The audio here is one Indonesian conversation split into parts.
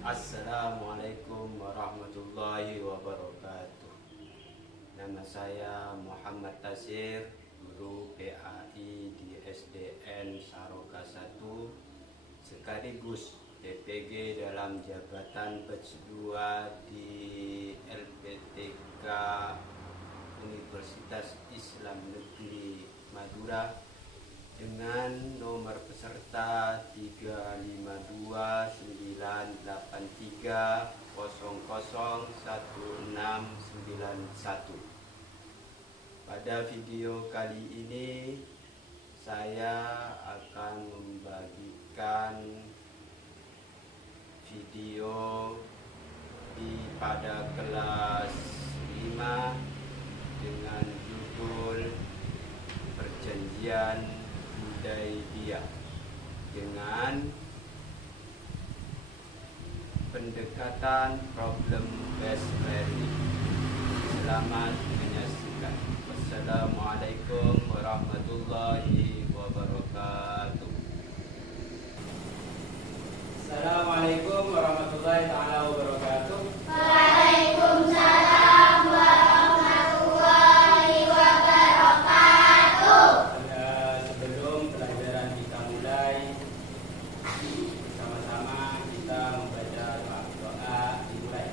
Assalamualaikum warahmatullahi wabarakatuh. Nama saya Muhammad Tasir, guru PAI di SDN Saroka 1, sekaligus PPG dalam jabatan batch 2 di LPTK Universitas Islam Negeri Madura, dengan nomor peserta 352-983-001691. Pada video kali ini saya akan membagikan video pada kelas 5 dengan judul Perjanjian Hudaibiyah dengan pendekatan problem based learning. Selamat menyaksikan. Wassalamualaikum warahmatullahi wabarakatuh. Assalamualaikum warahmatullahi wabarakatuh. Waalaikumsalam warahmatullahi wabarakatuh. Sebelum pelajaran kita mulai, bersama-sama kita membaca doa dimulai.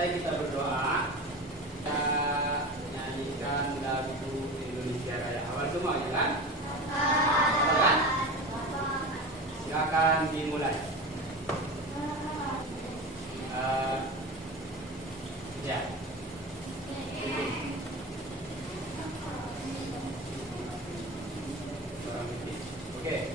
Kita berdoa, kita nyanyikan lagu Indonesia Raya. Awal semua ya kan? Silakan dimulai. Ya. Oke.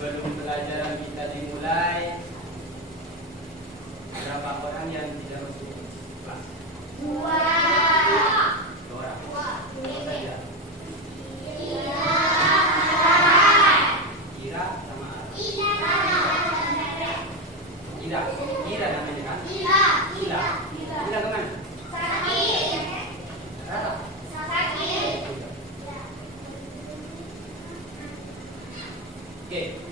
Sebelum pelajaran kita dimulai, berapa orang yang tidak masuk kelas? Dua orang. Dua saja. Kira sama Ira. Ira namanya kan? Ira kemana? Sakit. Rata. Sakit. Oke.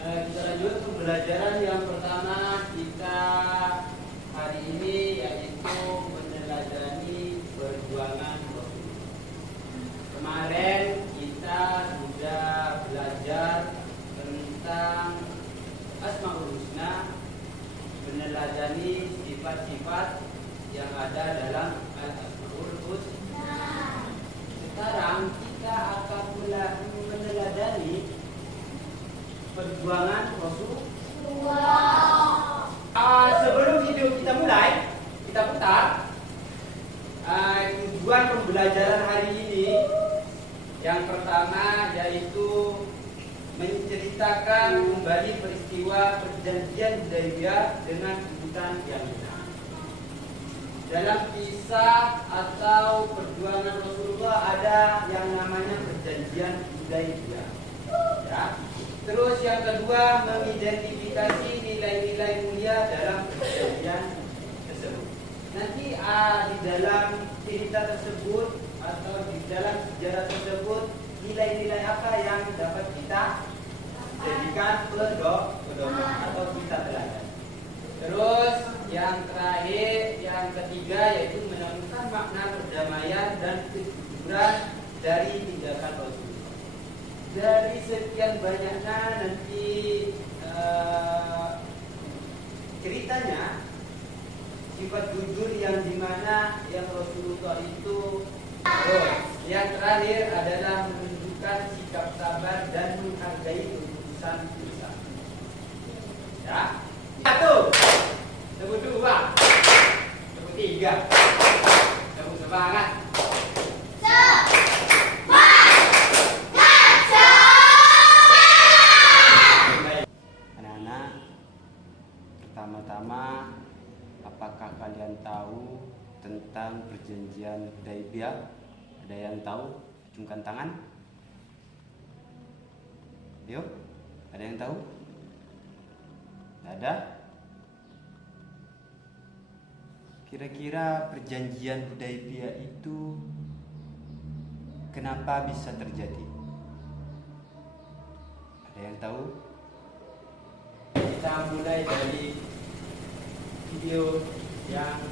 Kita lanjut ke pelajaran yang pertama kita hari ini, yaitu meneladani perjuangan Rasul. Kemarin kita sudah belajar tentang Asmaul Husna, meneladani sifat-sifat yang ada dalam Al-Asmaul Husna. Sekarang kita akan meneladani perjuangan Rasulullah. Sebelum video kita mulai, kita putar tujuan pembelajaran hari ini. Yang pertama yaitu menceritakan menceritakan kembali peristiwa perjanjian Hudaybiyah dengan sebutan yang benar. Dalam kisah atau perjuangan Rasulullah ada yang namanya perjanjian Hudaybiyah. Ya. Terus yang kedua, mengidentifikasi nilai-nilai mulia dalam perjanjian tersebut. Nanti di dalam cerita tersebut atau di dalam sejarah tersebut, nilai-nilai apa yang dapat kita jadikan pedoman atau kita teladan. Terus yang terakhir, yang ketiga, yaitu menemukan makna perdamaian dan kejujuran dari tindakan Rasulullah. Dari sekian banyaknya nanti ceritanya sifat jujur yang dimana yang Rasulullah itu. Yang terakhir adalah menunjukkan sikap sabar dan menghargai keputusan besar. Ya. Satu, sebut dua, sebut tiga, sebut semangat. Anak-anak, pertama-tama, apakah kalian tahu tentang perjanjian Hudaybiyah? Ada yang tahu? Acungkan tangan. Yuk, ada yang tahu? Tidak ada? Kira-kira perjanjian Hudaybiyah itu kenapa bisa terjadi? Ada yang tahu? Kita mulai dari video yang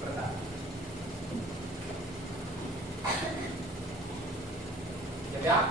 pertama. Ya.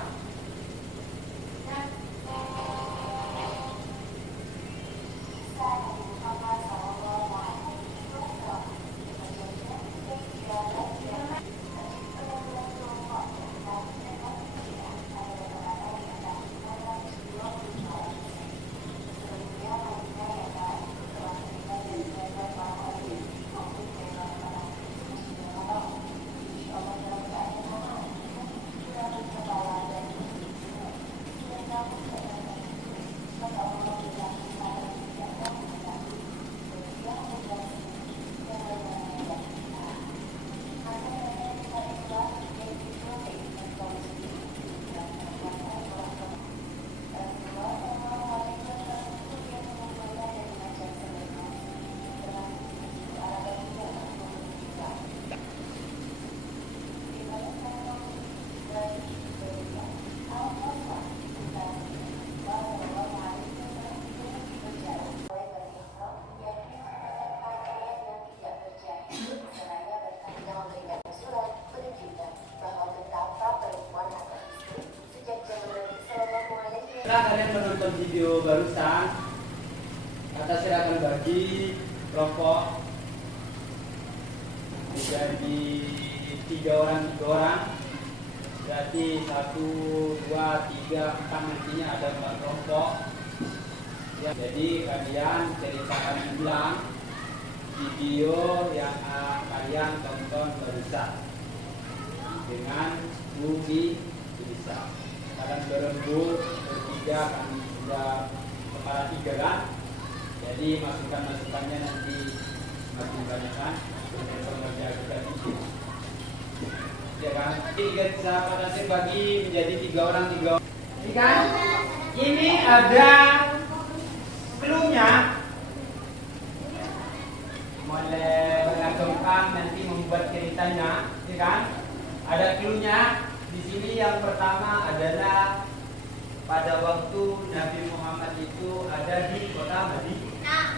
Setelah kalian menonton video barusan, atas silakan bagi kelompok menjadi 3 orang. Berarti 1, 2, 3, 4, nantinya ada 4 kelompok. Ya, jadi kalian ceritakan ulang video yang kalian tonton barusan dengan bukti bisa. Kalian berembuk bertiga, kami sudah kepala 3 kan. Jadi masukannya nanti semakin banyak kan. Pengerja kita bikin. Ya kan? Tiga sahabat nasib bagi menjadi 3 orang. Ini kan? Ini ada clue-nya. Mulai mengagumkan nanti membuat ceritanya, ya kan? Ada clue-nya. Di sini yang pertama adalah pada waktu Nabi Muhammad itu ada di kota Madinah.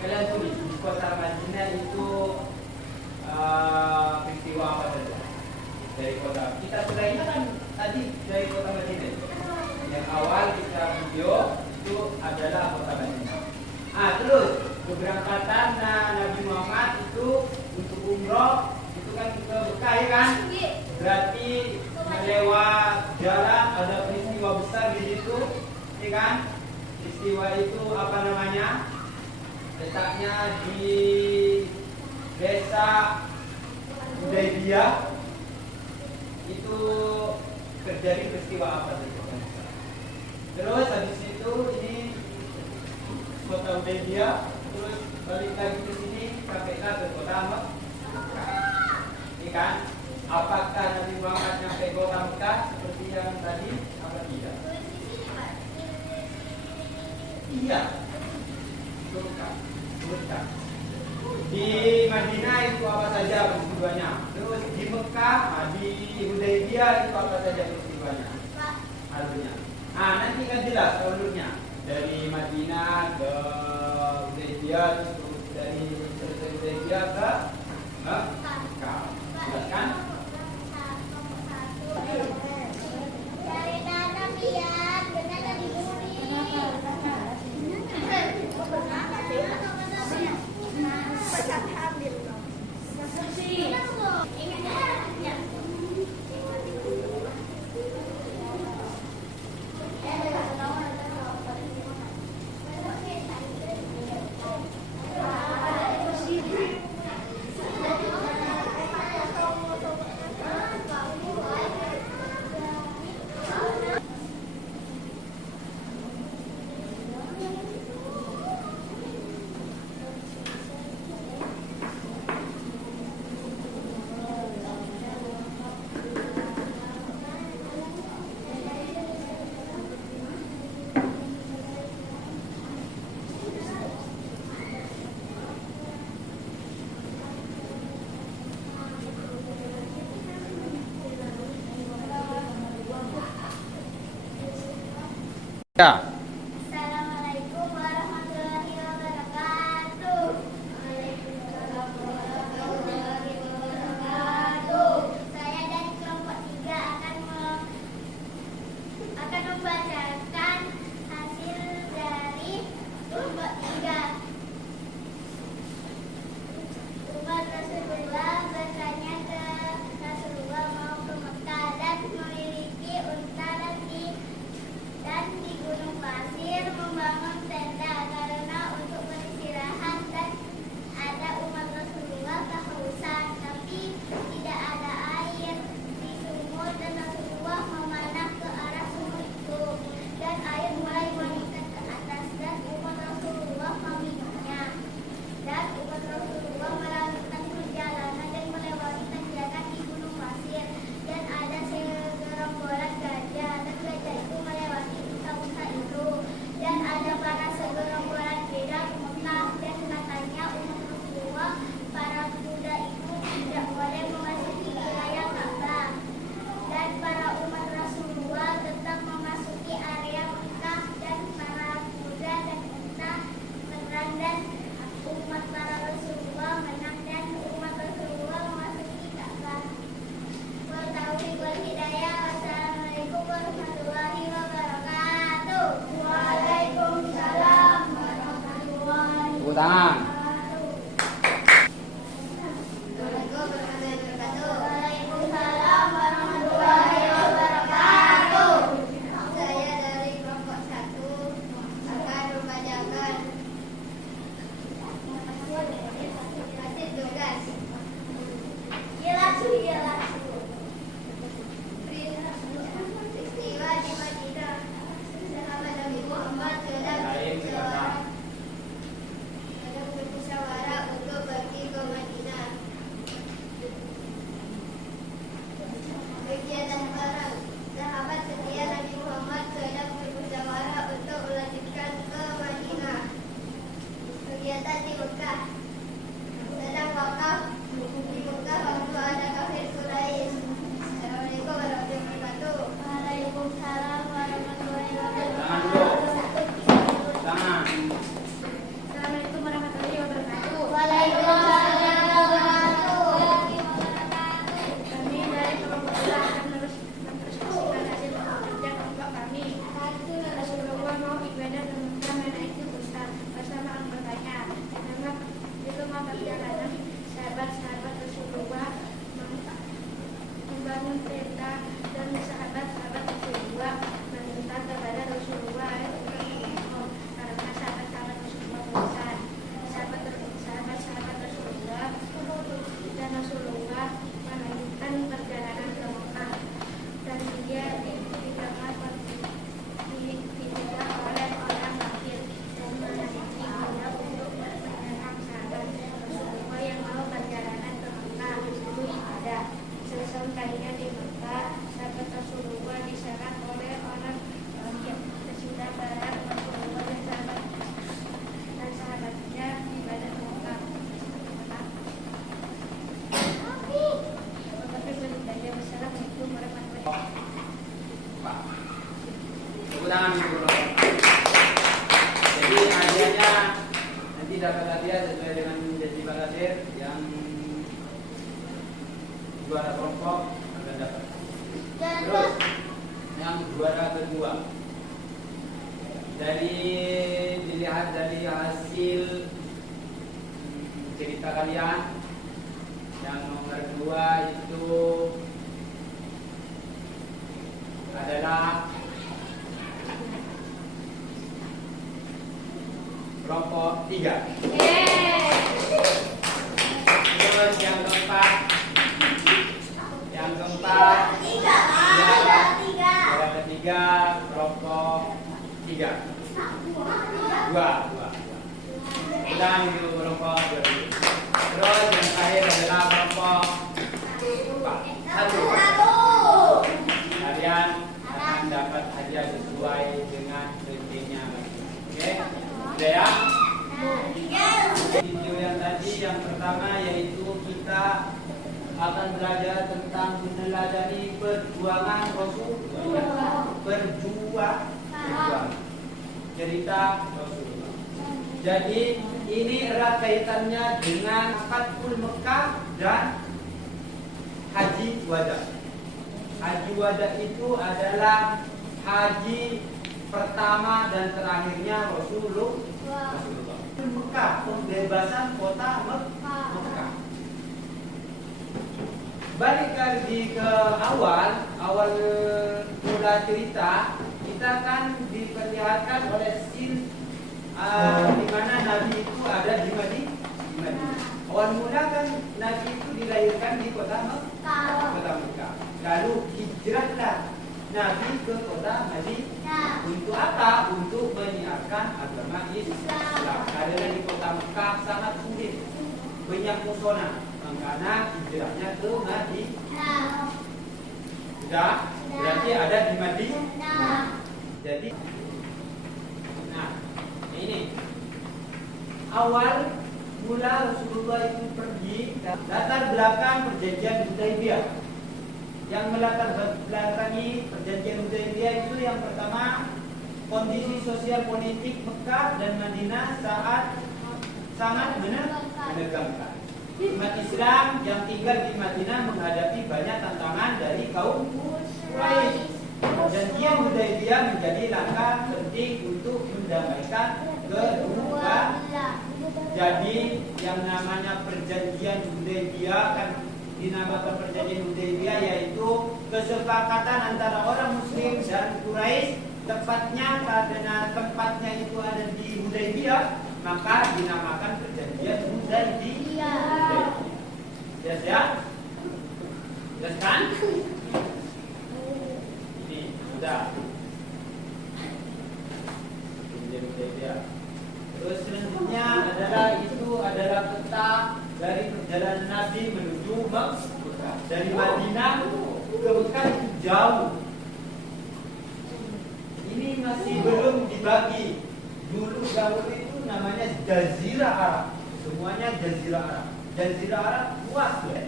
Kalian tulis di kota Madinah itu peristiwa apa saja dari kota. Kita sudah ingat kan tadi dari kota Madinah. Yang awal kita video itu adalah kota Madinah. Terus keberangkatan Nabi Muhammad itu untuk umroh itu kan ke Mekah, ya kan? Berarti melewat jalan ada peristiwa besar di situ, ya kan? Peristiwa itu apa namanya? Letaknya di desa Hudaybiyah. Itu terjadi peristiwa apa tadi? Hudaybiyah, terus balik lagi ke sini sampailah ke kota Mekah. Ini kan? Apakah Nabi Muhammad sampai kota Mekah seperti yang tadi apa tidak? Iya. Bukan. Di Madinah itu apa saja peristiwanya. Terus di Mekah, di Hudaybiyah itu apa saja peristiwanya. Alurnya. Nanti kan jelas alurnya. Dari Madinah ke Hudaybiyah, terus dari Hudaybiyah ke Mekah. Jelas kan? Ya. Assalamualaikum warahmatullahi wabarakatuh. Waalaikumsalam warahmatullahi wabarakatuh. Saya dari kelompok 3 akan membacakan hasil dari kelompok 3. Umat Rasulullah bertanya ke Rasulullah mau ke Mekah dan memiliki unta dan di gunung pasir membangun tenda karena untuk beristirahat, dan ada umat Rasulullah kehausan tapi tidak ada air di sumur, dan Rasulullah memanah ke arah sumur itu dan air mulai meningkat ke atas dan umat Rasulullah meminumnya, dan umat Rasulullah melanjutkan perjalanan dan melewati tanjakan di gunung pasir, dan ada segerombolan gajah dan gajah itu melewati unta-unta itu, dan ada para segerombolan kuda ke Mekah, dan katanya umat Rasulullah para kuda itu tidak boleh memasuki wilayah Ka'bah, dan para umat Rasulullah tetap memasuki area Mekah, dan para kuda dan unta menang, dan umat para Rasulullah menang, dan umat Rasulullah memasuki Ka'bah. Wallahualam wal hidayah. Wassalamualaikum warahmatullahi wabarakatuh. Waalaikumsalam warahmatullahi Tepuk tangan. Waalaikumsalam warahmatullahi wabarakatuh. Saya dari kelompok 1 akan membacakan hasil tugas. Peristiwa di Madinah. Sahabat Nabi Muhammad sedang berjalan. tangan dulu. Jadi hadiahnya nanti dapat hadiah sesuai dengan janji Pak Nasir. Yang juara kelompok akan dapat. Terus yang juara kedua, dari dilihat dari hasil cerita kalian, yang nomor 2 itu adalah kelompok 3. Terus yang keempat kelompok 3. Dua. Ulang itu kelompok 2. Terus yang terakhir adalah kelompok 1. Kalian akan dapat hadiah sesuai dengan rezekinya. Oke? Sudah ya? Video yang tadi yang pertama yaitu kita akan belajar tentang meneladani perjuangan Rasulullah. Perjuangan cerita Rasulullah. Jadi ini erat kaitannya dengan Fathul Mekah dan Haji Wada. Haji Wada itu adalah haji pertama dan terakhirnya Rasulullah. Mekah, pembebasan kota Mekah. Balik lagi ke awal mula cerita, kita kan diperlihatkan oleh scene di mana Nabi itu ada di Madinah. Awal mula kan Nabi itu dilahirkan di kota Mekah. Lalu hijrahlah Nabi ke kota Madinah. Untuk apa? Untuk menyiarkan agama Islam. Karena di kota Mekah sangat sulit, banyak musuhnya. Karena hijrahnya ke Madinah. Sudah? Berarti ada di Madinah. Jadi, nah ini awal mula Rasulullah itu pergi. Latar belakang perjanjian Hudaybiyah. Yang melatar belakangi perjanjian Hudaybiyah itu yang pertama, kondisi sosial politik Mekah dan Madinah sangat menegangkan. Umat Islam yang tinggal di Madinah menghadapi banyak tantangan dari kaum Quraisy. Perjanjian Hudaybiyah menjadi langkah penting untuk mendamaikan kedua. Jadi yang namanya perjanjian Hudaybiyah kan dinamakan perjanjian Hudaybiyah, yaitu kesepakatan antara orang Muslim dan Quraisy. Tepatnya karena tempatnya itu ada di Hudaybiyah, maka dinamakan perjanjian Hudaybiyah. Jelas ya? Jelas kan? Ini sudah. Perjanjian Hudaybiyah. Terus selanjutnya adalah peta dari perjalanan Nabi menuju Mekah. Dari Madinah ke Mekah itu jauh. Ini masih belum dibagi. Dulu itu namanya Jazirah Arab. Semuanya Jazirah Arab. Jazirah Arab luas ya.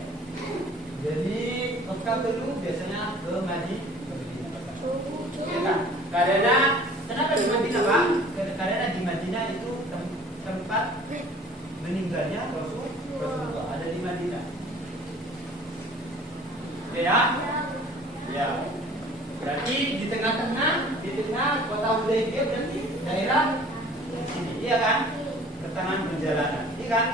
Jadi Mekah dulu biasanya ke Madinah. Ya kan? Karena kenapa di Madinah, Pak? Karena di Madinah itu tempat meninggalnya Rasulullah, ada di Madinah. Ya? Ya. Berarti di tengah kota Hudaybiyah berarti daerah sini, iya kan? Pertengahan perjalanan, iya kan?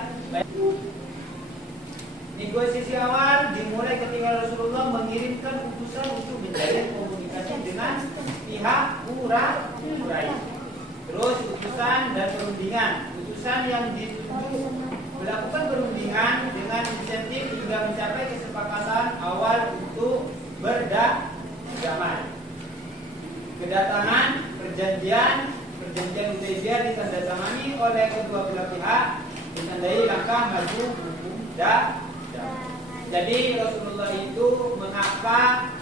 Negosiasi awal dimulai ketika Rasulullah mengirimkan utusan untuk menjalin komunikasi dengan pihak Quraisy. Terus utusan dan perundingan. Utusan yang dituju melakukan perundingan dengan insentif hingga mencapai kesepakatan awal untuk berdamai. Kedatangan perjanjian Hudaybiyah ditandatangani oleh kedua belah pihak, ditandai langkah maju hukum damai. Jadi Rasulullah itu mengapa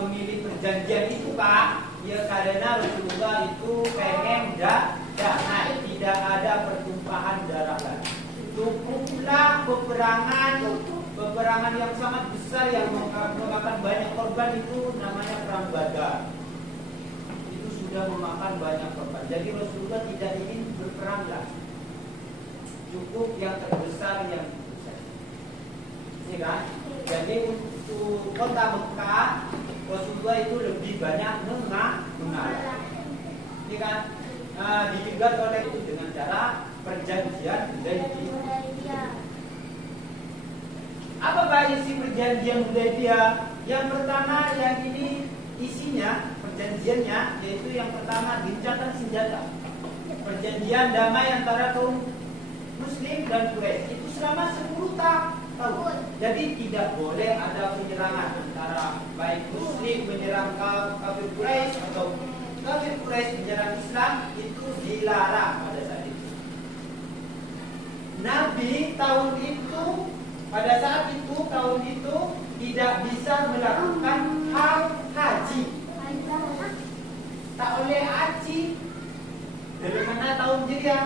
memilih perjanjian itu, Pak? Ya karena Rasulullah itu pengen damai, tidak ada pertumpahan darah lagi. Cukuplah peperangan yang sangat besar yang memakan banyak korban, itu namanya perang Badar. Itu sudah memakan banyak korban. Jadi Rasulullah tidak ingin berperang lagi. Cukup yang terbesar yang besar. Ini kan? Jadi untuk kota Mekah, Rasulullah itu lebih banyak mengalah. Ini kan? Dijegat oleh itu dengan cara perjanjian Hudaybiyah. Apa isi perjanjian Hudaybiyah? Yang pertama, yang ini isinya perjanjiannya yaitu yang pertama gencatan senjata. Perjanjian damai antara kaum Muslim dan Quraisy itu selama 10 tahun. Jadi tidak boleh ada penyerangan antara baik Muslim menyerang kafir Quraisy atau kafir Quraisy menyerang Islam, itu dilarang pada saat itu. Nabi pada saat itu tahun itu tidak bisa melakukan hal haji. Tak oleh haji dari mana tahun Hijriah,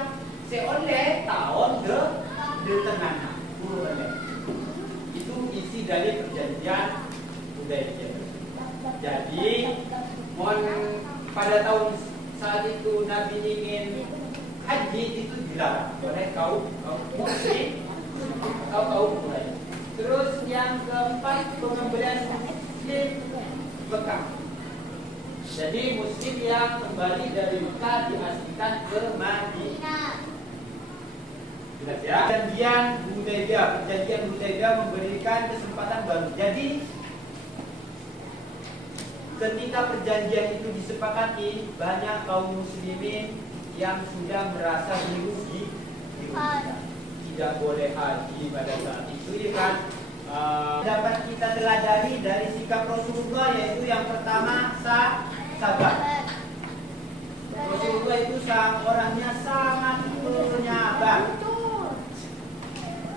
seoleh tahun de tengah. Itu isi dari perjanjian Hudaybiyah. Jadi pada tahun saat itu Nabi ingin haji, itu dilarang oleh kaum Muslim atau kaum Quraisy. Terus yang keempat, pengembalian Muslim Mekah. Jadi Muslim yang kembali dari Mekah diasingkan ke Madinah. Jelas ya? Perjanjian Hudaybiyah memberikan kesempatan baru. Jadi ketika perjanjian itu disepakati, banyak kaum muslimin yang sudah merasa dirugikan. Tidak boleh haji pada saat itu, ya kan? Dapat kita teladani dari sikap Rasulullah, yaitu yang pertama sabar. Rasulullah itu orangnya sangat penyabar.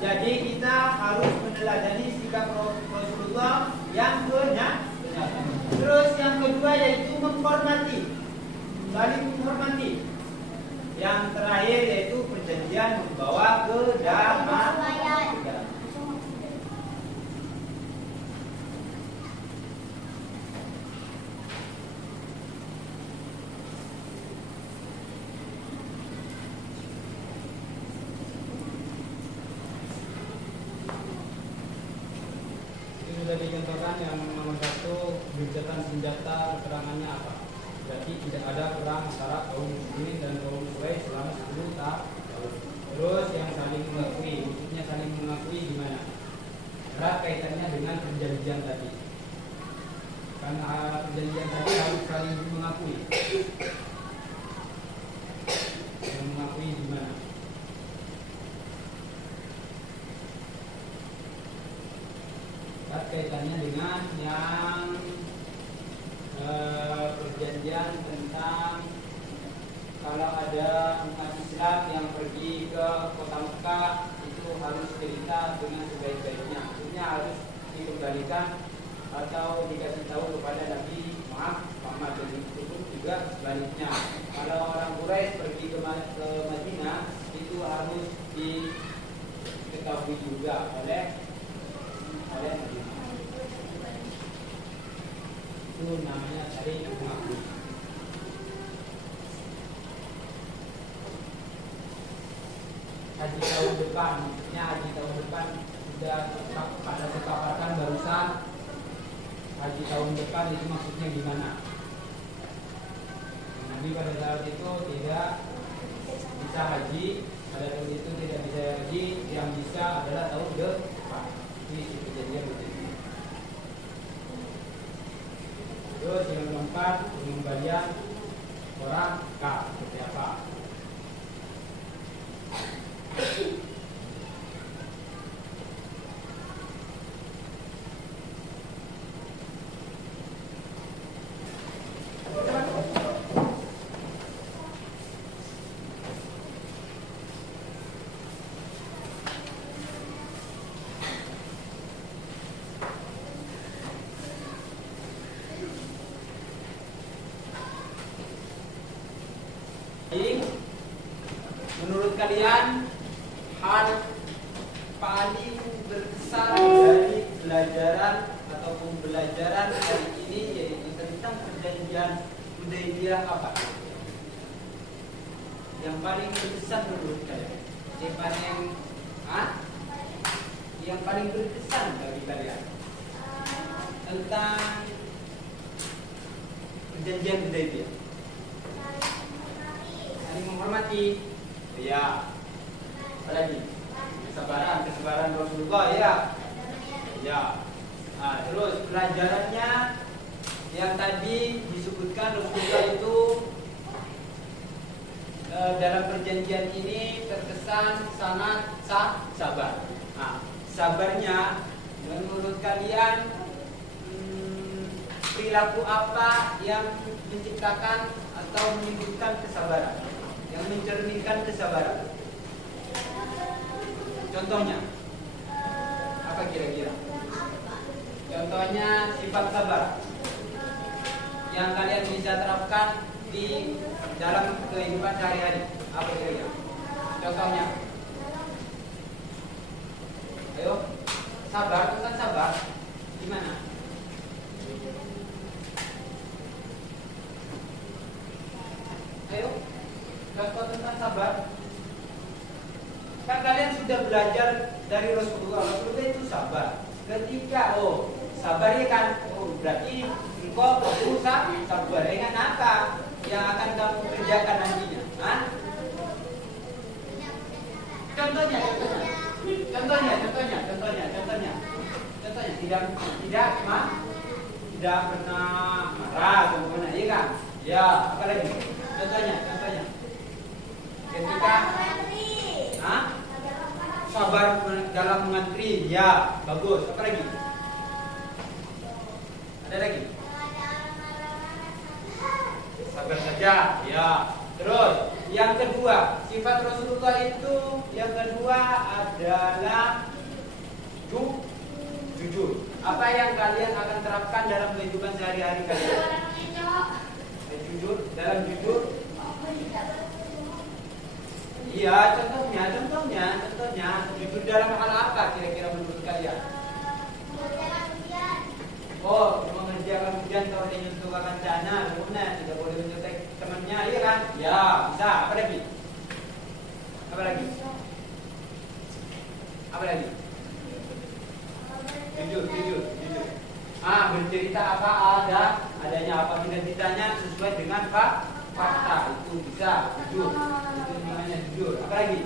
Jadi kita harus meneladani sikap Rasulullah yang penyabar. Terus yang kedua yaitu menghormati, saling menghormati. Yang terakhir yaitu perjanjian membawa kedamaian. Sudah dicontohkan yang nomor 1, gencatan senjata, keterangannya apa? Berarti tidak ada perang antara kaum muslimin dan kaum Quraisy selama 10 tahun. Terus yang saling mengakui, maksudnya saling mengakui gimana? Erat kaitannya dengan perjanjian tadi. Karena perjanjian tadi harus saling mengakui. Yang mengakui gimana? Kaitannya dengan yang perjanjian tentang kalau ada umat Islam yang pergi ke kota Mekah, itu harus cerita dengan sebaik-baiknya. Maksudnya harus dikembalikan atau dikasih tahu kepada Nabi Muhammad. Dan itu juga sebaliknya. Kalau orang Quraisy pergi ke Madinah, itu harus diketahui juga oleh Madinah. Itu namanya saling mengakui. Haji tahun depan, maksudnya haji tahun depan sudah pada kesepakatan barusan. Haji tahun depan itu maksudnya gimana? Nabi pada saat itu tidak bisa haji, pada tahun itu tidak bisa haji, yang bisa adalah tahun depan. Ini perjanjian begitu. Terus yang keempat, pengembalian orang Mekah seperti apa? Menurut kalian hal paling berkesan dari pelajaran ataupun pembelajaran hari ini yaitu tentang perjanjian Hudaybiyah Hudaybiyah apa? Yang paling berkesan menurut kalian? Yang paling berkesan bagi kalian tentang perjanjian Hudaybiyah? Saling menghormati. Ya. Apalagi? Kesabaran Rasulullah ya. Ya. Nah, terus pelajarannya yang tadi disebutkan Rasulullah itu dalam perjanjian ini terkesan sangat sabar. Nah, sabarnya menurut kalian perilaku apa yang menciptakan atau menimbulkan kesabaran, yang mencerminkan kesabaran? Contohnya apa kira-kira? Contohnya sifat sabar yang kalian bisa terapkan di dalam kehidupan sehari-hari. Apa kira-kira? Contohnya. Ayo, sabar, tentang sabar. Gimana? Ayo, contoh tentang sabar. Kan kalian sudah belajar dari Rasulullah. Rasulullah itu sabar. Ketika sabar ya kan, berarti engkau berusaha sabar dengan apa yang akan kamu kerjakan nantinya? Hah? Contohnya, tidak pernah marah, kemudian iya kan? Ya, apa lagi? Contohnya. Ketika sabar dalam mengantri, ya, bagus. Apa lagi? Ada lagi? Sabar saja, ya. Terus, yang kedua, sifat Rasulullah itu yang kedua adalah jujur. Apa yang kalian akan terapkan dalam kehidupan sehari-hari kalian? Jujur. Iya, contohnya, jujur dalam hal apa kira-kira menurut kalian? Mengerjakan ujian kalau dia nyentuh kancana, kemudian tidak boleh menyetek temannya, iya kan? Ya, bisa. Apa lagi? Jujur. Bercerita apa adanya apa tidak ditanya sesuai dengan fakta, itu bisa jujur. Itu namanya jujur. Apa lagi?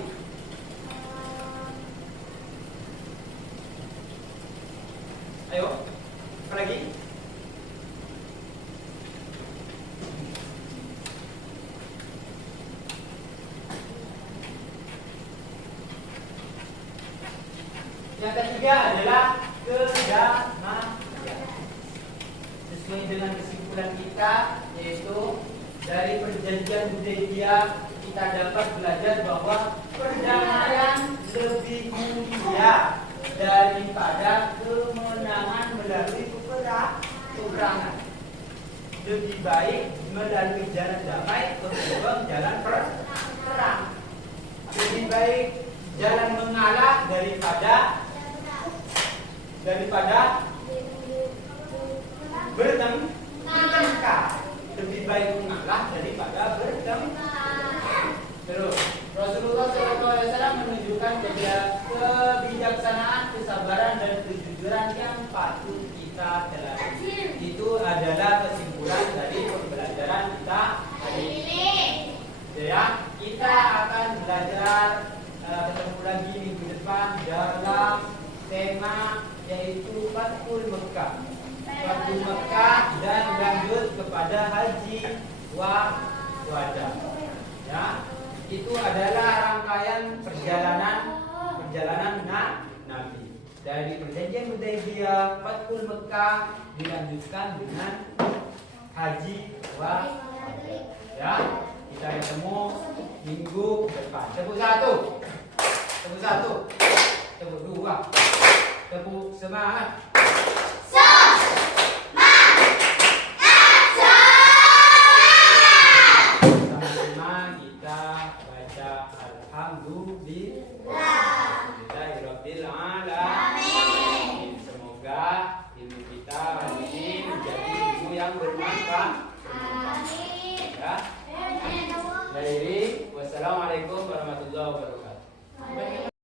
Ayo, apa lagi? Yang ketiga adalah kedamaian. Sesuai dengan kesimpulan kita, yaitu dari perjanjian Hudaybiyah kita dapat belajar bahwa perdamaian lebih mulia daripada kemenangan melalui peperangan. Lebih baik melalui jalan damai ketimbang jalan perang. Lebih baik jalan mengalah daripada bertengkar. Lebih baik mengalah daripada bertengkar. Terus Rasulullah SAW menunjukkan kebijaksanaan, kesabaran dan kejujuran yang patut kita teliti. Itu adalah kesimpulan dari pembelajaran kita hari ini. Ya, kita akan belajar ketemu lagi minggu depan dalam tema yaitu Fathul Mekah dan lanjut kepada Haji Wada. Ya, itu adalah rangkaian perjalanan Nabi dari perjanjian Hudaybiyah, Fathul Mekah dilanjutkan dengan Haji Wada. Ya, kita ketemu minggu depan. Tepuk satu, tepuk dua, tepuk semangat. Sama-sama kita baca Alhamdulillahirabbil alamin. Semoga ilmu kita hari ini menjadi ilmu yang bermanfaat. Ya. Dari Wassalamualaikum warahmatullahi wabarakatuh.